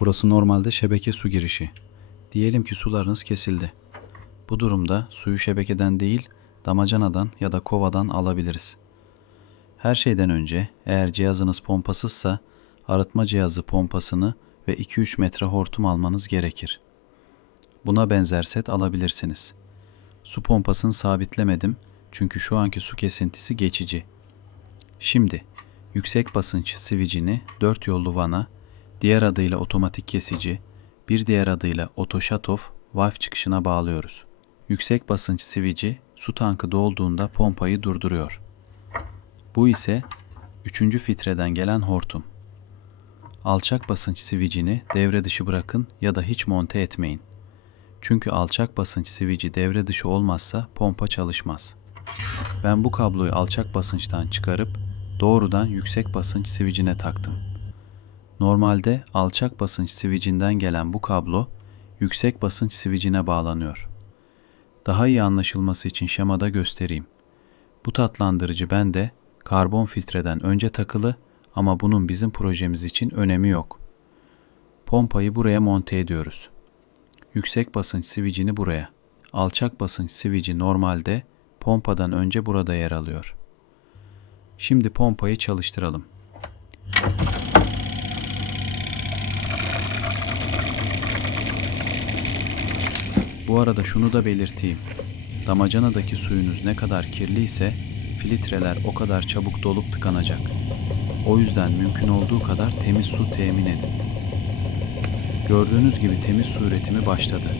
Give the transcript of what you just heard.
Burası normalde şebeke su girişi. Diyelim ki sularınız kesildi. Bu durumda suyu şebekeden değil, damacanadan ya da kovadan alabiliriz. Her şeyden önce eğer cihazınız pompasızsa arıtma cihazı pompasını ve 2-3 metre hortum almanız gerekir. Buna benzer set alabilirsiniz. Su pompasını sabitlemedim çünkü şu anki su kesintisi geçici. Şimdi yüksek basınç sivicini 4 yollu vana, diğer adıyla otomatik kesici, bir diğer adıyla otoşatof valve çıkışına bağlıyoruz. Yüksek basınç sivici su tankı dolduğunda pompayı durduruyor. Bu ise 3. filtreden gelen hortum. Alçak basınç sivicini devre dışı bırakın ya da hiç monte etmeyin. Çünkü alçak basınç sivici devre dışı olmazsa pompa çalışmaz. Ben bu kabloyu alçak basınçtan çıkarıp doğrudan yüksek basınç sivicine taktım. Normalde alçak basınç sivicinden gelen bu kablo yüksek basınç sivicine bağlanıyor. Daha iyi anlaşılması için şemada göstereyim. Bu tatlandırıcı bende karbon filtreden önce takılı ama bunun bizim projemiz için önemi yok. Pompayı buraya monte ediyoruz. Yüksek basınç sivicini buraya. Alçak basınç sivici normalde pompadan önce burada yer alıyor. Şimdi pompayı çalıştıralım. Bu arada şunu da belirteyim. Damacanadaki suyunuz ne kadar kirliyse filtreler o kadar çabuk dolup tıkanacak. O yüzden mümkün olduğu kadar temiz su temin edin. Gördüğünüz gibi temiz su üretimi başladı.